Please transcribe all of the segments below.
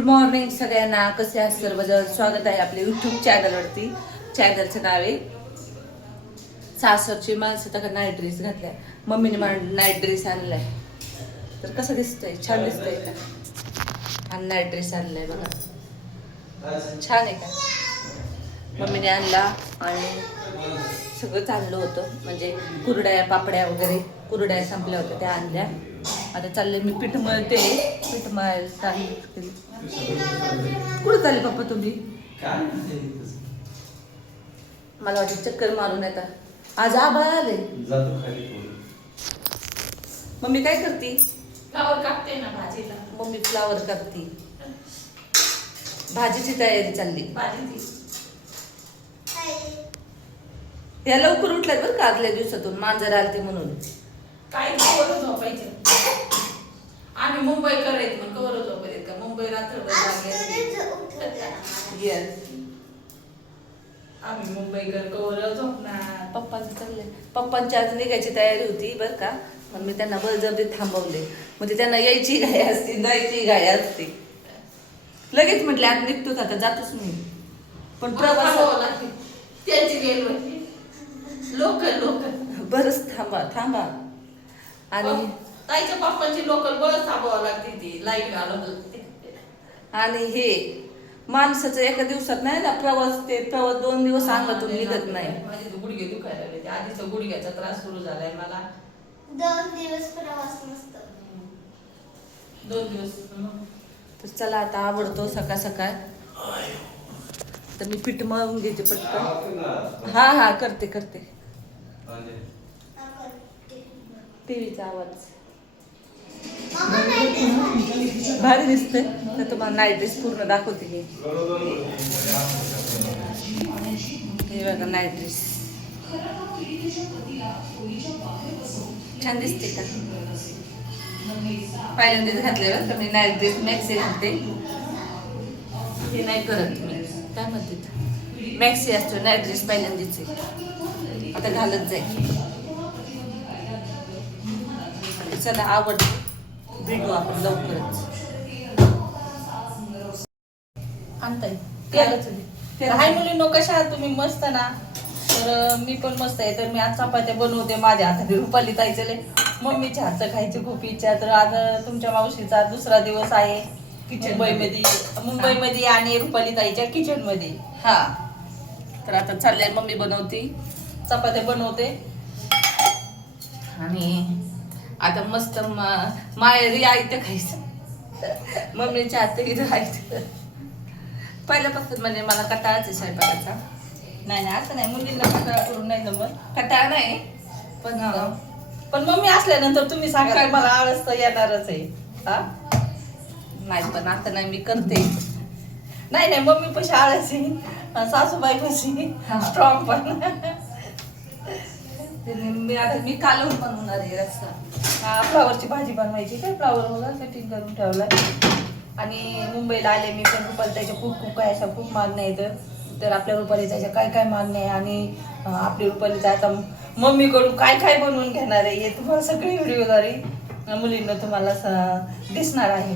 Good morning सगळ्यांना. कसे आहात सर्वजण? स्वागत आहे आपल्या यूट्यूब चॅनलवरती. चॅनलचं नाव आहे सासरची माणसं. तर नाईट ड्रेस घातलाय मम्मीने, नाईट ड्रेस आणलाय. तर कसं दिसतंय? छान दिसतंय का? आणि नाईट ड्रेस आणलाय बघा, छान आहे का? मम्मीने आणला आणि सगळं चांगलं होतं, म्हणजे कुरड्या पापड्या वगैरे. कुरड्या संपल्या होत्या त्या आणल्या. आता चालले मी पीठ मळते. पीठ मळायला चालली. कुठं चालले पप्पा तुम्ही? मला वाटतं चक्कर मारून येतात. आज आभाळ आले. मम्मी काय करते? फ्लावर कापते ना भाजीला. मम्मी फ्लावर कापते. भाजीची तयारी चालली. भाजी या लवकर उठल्यात बरं का, आदल्या दिवसातून मांजर आलते म्हणून. काय कवर झोपायचे. आम्ही मुंबई करायचं मग कवर झोपायचे का? मुंबई रात्रभर आम्ही मुंबई कवर झोपणार. पप्पांचं चाललंय. पप्पांची आज निघायची तयारी होती बरं का, मग मी त्यांना बळजबरीत थांबवले. म्हणजे त्यांना यायची घाई असते, जायची घाई असते. लगेच म्हटले आज निघतोच, आता जातोच मी. पण प्रवास त्यांची रेल्वे लोकल बरंच थांबा. आणि ताईच्या पप्पांची लोकल बस थांबावं लागते. ती लाईट घालत आणि हे माणसाचं एका दिवसात नाही ना प्रवास. ते प्रवास 2 दिवस अंगातून निघत नाही. माझे गुडघे दुखायला लागले. आधीच गुडघ्याचा त्रास सुरू झालाय मला. 2 दिवस प्रवास नसतो. 2 दिवस. तर चला आता आवडतो सकाळ सकाळ. तर मी पीठ मळून घेते पटकन. हा करते. टीव्हीचा आवाज भारी दिसतंय. तर तुम्हाला नाईट ड्रेस पूर्ण दाखवते मी. हे बघा नाईट ड्रेस छान दिसते का? पहिल्यांदाच घातल्यावर तर मी नाईट ड्रेस मॅक्सी घालते. हे नाही करत मी. काय म्हणते, मॅक्सी असतो नाईट ड्रेस पहिल्यांदाच. आता घालत जाईल. चला आवडते, भेटू आपण लवकरच. आणताय हाय मुलींनो, कशा आहात तुम्ही? मस्त ना? तर मी पण मस्त आहे. तर मी आज चपात्या बनवते माझ्या हाताने. रुपाली ताईचे मम्मीच्या हातचं खायची खूप इच्छा. तर आज तुमच्या मावशीचा दुसरा दिवस आहे मुंबईमध्ये आणि रुपाली ताईच्या किचन मध्ये. हा, तर आता चाललंय मम्मी बनवते, चपात्या बनवते. आणि आता मस्त माहेरी आयतं खायचं. मम्मीच्या हात इथं आयतं. पहिल्यापासून म्हणजे मला कटाळाच आहे स्वयंपाकाचा. नाही असं नाही, मुलींना कटाळा करून नाही जमत. कटाळा नाही, पण मम्मी असल्यानंतर तुम्ही सांगा, मला आळस तर येणारच आहे. हा नाही, पण आता नाही, मी करते. नाही मम्मी पशी आळस आहे, सासूबाई पशी स्ट्रॉंग. पण मी कालवून बनवणार आहे रस्सा. फ्लावरची भाजी बनवायची. काय फ्लावर बघा सेटिंग करून ठेवलाय. आणि मुंबईला आले मी पण. रुपाली त्याच्या खूप काय अशा खूप मागण्या आहेत. तर आपल्या रुपाली त्याच्या काय मागण्या आहे. आणि आपली रुपालीचा आता मम्मीकडून काय बनवून घेणार आहे, हे तुम्हाला सगळी व्हिडिओद्वारे मुलींना तुम्हाला दिसणार आहे.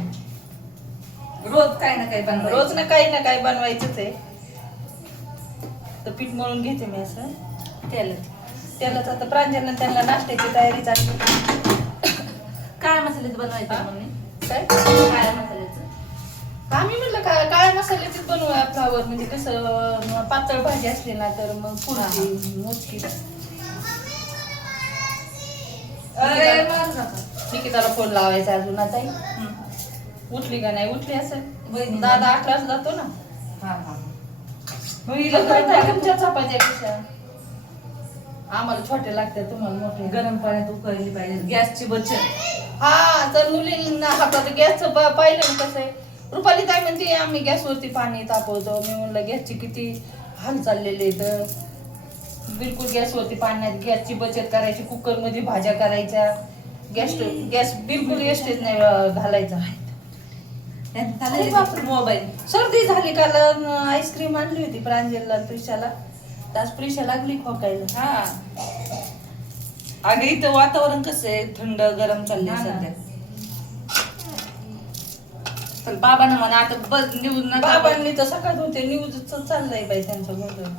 रोज काही ना काही बनवायचंच आहे. तर पीठ मळून घेते मी असं. त्यालाच आता प्रांजलला त्यांना नाश्त्याची तयारी चालली. काळ्या मसाल्याचं बनवायचं मम्मी. काय काळ्या मसाल्याचं आम्ही म्हटलं काळ्या मसाल्याचीच बनवूया फ्लावर. म्हणजे कसं पातळ भाजी असली ना तर मग फुलती मोजकी. निकिताला फोन लावायचा अजून. आता उठली का नाही? उठली असेल. दादा 8लाच जातो ना. तुमच्या चपात्यापेक्षा आम्हाला छोटे लागतात, तुम्हाला मोठे. गरम पाण्यात उकळली पाहिजे, गॅसची बचत. हा, तर मुलींना हातात गॅसचं पाहिलं कसं आहे. रुपाली ताई म्हणते आम्ही गॅसवरती पाणी तापवतो. मी म्हणलं गॅसची किती हाल चाललेले. तर बिलकुल गॅसवरती पाण्यात गॅसची बचत करायची. कुकरमध्ये भाज्या करायच्या. गॅस बिलकुल वेस्टेज नाही घालायचा. मोबाईल सर्दी झाली. काल आईस्क्रीम आणली होती प्रांजलला प्रिशाला. त्याच प्रिशा लागली खोकायला. हा, अगं इथं वातावरण कसं आहे, थंड गरम चाललंय सध्या. पण बाबांना म्हणा आता बस न्यूज नका बाबांनी तर सकाळ होते न्यूजच चाललंय बाई त्यांचं मोठं.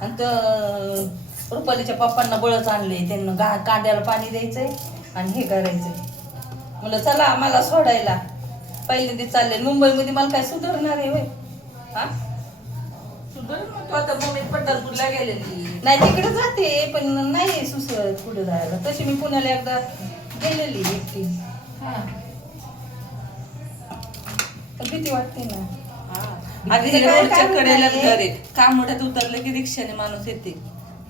आणि तर रुपालीच्या पप्पांना बळच आणलंय, त्यांना कांद्याला पाणी द्यायचंय आणि हे करायचंय. म्हणलं चला मला सोडायला, पहिल्यांदा चालले मुंबईमध्ये, मला काय सुधारणार आहे होय? हा सुधर मग तू आता मम्मी पंढरपूरला गेलेली. नाही तिकडे जाते पण नाही सुसत पुढे जायला. तशी मी पुण्याला एकदा गेलेली एकटी, हा पण भीती वाटते ना. आधी तिथं काय रोडच्या काम कडेला नाहीये. घर आहे, कामोड्यात उतरलं की रिक्षाने माणूस येते,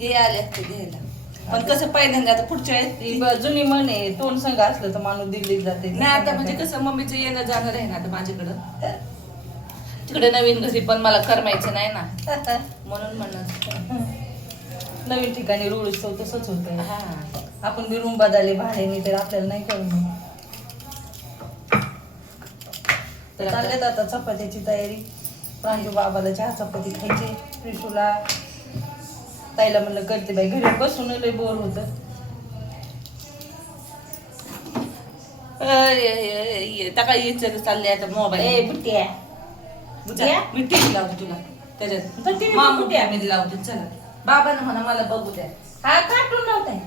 हे आले असते घ्यायला. पण कसं पहिल्यांदा आता पुढच्या ती वेळेस जुनी म्हण आहे, तोंड संघ असलं तर माणूस दिल्लीत जाते. नाही आता म्हणजे कसं मम्मीचं येणं जाणं राहील आता माझ्याकडं. तिकडे नवीन घरी पण मला करमायचं नाही ना, म्हणून म्हणत नवीन ठिकाणी रूळ तसंच होतं. हा. आपण बी रूम बदलले भाड्याने तर आपल्याला नाही कळलं. तर चालल्यात आता चपात्याची तयारी. प्रांजू बाबाला चहा चपाती खायची, प्रिशूला ताईला म्हणलं करते बाई, घरी बसून लय बोर होत. टाका यायचं चालले आता मोबाईल. ए बुट्ट्या बुट्ट्या मी टीव्ही लावते तुला तर त्याच्यात TV मामू कुठे आहे? मी लावते. चला बाबांना म्हणा मला बघू द्या, हा कार्टून नव्हताय.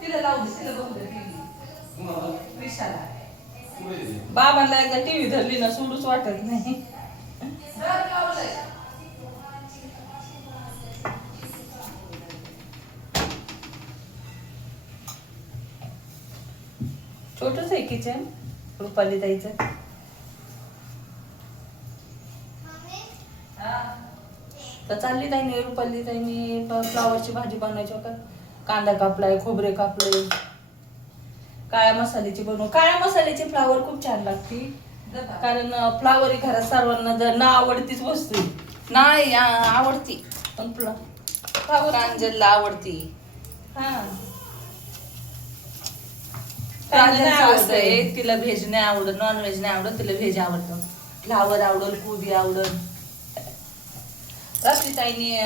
तिला लावू दे, तिला बघू दे टीव्ही. विशाला बाबांना एकदा टीव्ही धरली ना सोडूच वाटत नाही. छोटच आहे किचन रुपाली ताईचं. तर चालली ताईने रुपाली ताईने फ्लावरची भाजी बनवायची का, कांदा कापलाय, खोबरे कापले, काळ्या मसाल्याची बनव. काळ्या मसाल्याची फ्लावर खूप छान लागते, कारण फ्लावर ही घरात सर्वांना जर ना आवडतीच वस्तू आहे. नाही आवडती, पण फ्लावर प्रांजलला आवडती. हा प्रांजलचं असं आहे, तिला व्हेज नाही आवडत, नॉन व्हेज नाही आवडत, तिला व्हेज आवडतं. फ्लावर आवडल, कोबी आवडल. रात्री ताईने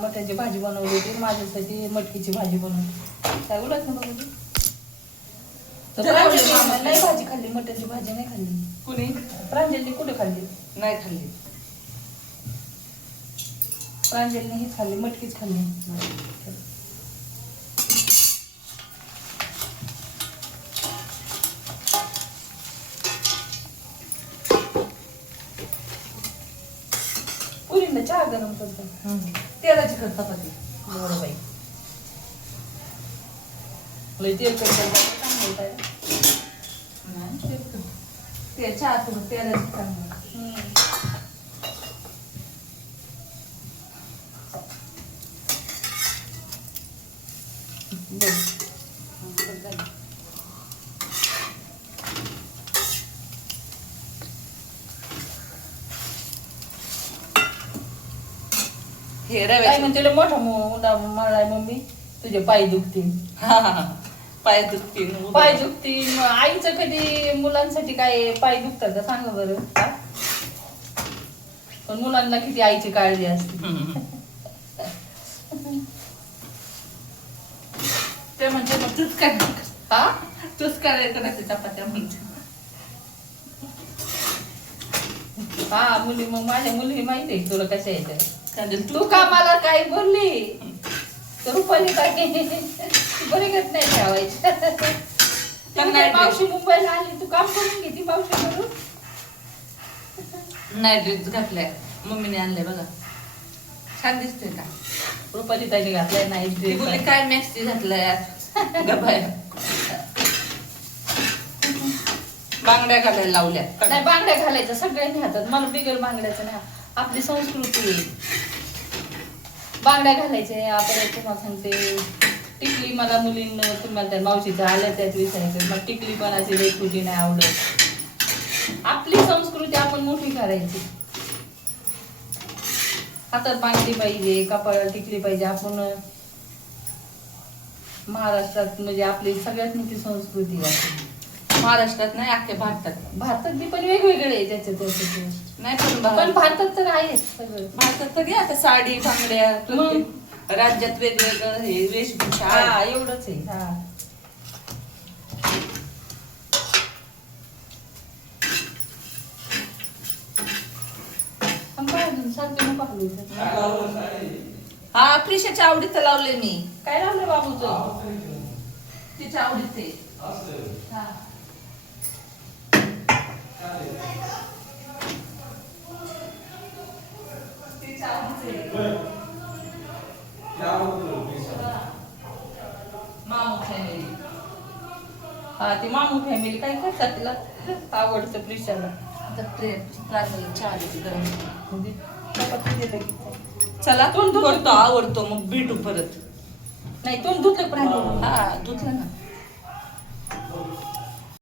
मटणाची भाजी बनवली होती, माझ्यासाठी मटकीची भाजी बनवली. काय उलट ना बनवली. तर प्रांजलीने नाही भाजी खाल्ली, मटणाची भाजी नाही खाल्ली. कुणी प्रांजलने कुठे खाल्ली? नाही खाल्ली. प्रांजलने हीच खाल्ली, मटकीच खाल्ली. पुरीला चहा गरम करतो. तेलाची कर चपाती. बरं बाई, लय तेल करतो. ते चहा थोडं तेलाची चांगलं. हे काय रव्याचं म्हणते मोठा उंडा मळलाय मम्मी, तुझे पाय दुखतील. पाय दुखतील, पाय दुखतील. आईचं कधी मुलांसाठी काय पाय दुखतात का सांगा बरं. हा? पण मुलांना किती आईची काळजी असते. ते म्हणजे मग तूच काय हा तूच करायचं ना ते चपात्या म्हणजे. हा मुली, मग माझ्या मुली माहिती आहे तुला कशा येतात. कांदे तू का मला काय बोलली तर रुपाली काय बरी घेत नाही ठेवायची. पण नाही मावशी मुंबईला आली, तू काम करून घेते मावशी करून. नाईट ड्रेस घातलाय मम्मीने आणलाय बघा, छान दिसतोय का. रुपाली ताईने घातलाय नाही ती बोलली काय मॅक्सी घातलाय आज गबाया. बांगड्या घालायला लावल्या. नाही बांगड्या घालायच्या सगळ्यांनी हातात, मला बिगर बांगड्याचं नाही. आपली संस्कृती आहे बांगड्या घालायचे. आपण तुम्हाला सांगते टिकली, मला मुलींना तुम्हाला त्या मावशीच्या आल्या त्यात विचारायचं, मग टिकली पण अशी रेखुटी नाही आवडत. आपली संस्कृती आपण मोठी करायची. हातात बांगडी पाहिजे, कपाळाला टिकली पाहिजे. आपण महाराष्ट्रात म्हणजे आपली सगळ्यात मोठी संस्कृती आहे. महाराष्ट्रात नाही अख्ख्या भारतात. भारतात बी पण वेगवेगळे आहे त्याचे त्याचे. नाही पण भारतात तर आहेच सगळं. भारतात तरी आता साडी बांगड्या प्रत्येक राज्यात वेगवेगळं हे वेशभूषा आहे. हा एवढंच आहे. हा हलवायचं सारखं नको हलवायचं. हा प्रिशाच्या आवडीचं लावलंय मी. काय लावलं बाबूचं? तिच्या आवडीचे. हा. तिच्या आवडीचे. मामू फॅमिली. हा ती मामू फॅमिली काय करतात तिला आवडतं प्रिशाला. आता प्रार्थना चहा देते गरम. म्हणजे चपाती दिलं की. चला तोंड करतो आवडतो मग भेटू परत. नाही तोंड धुतलं पण आहे. हा धुतलं ना.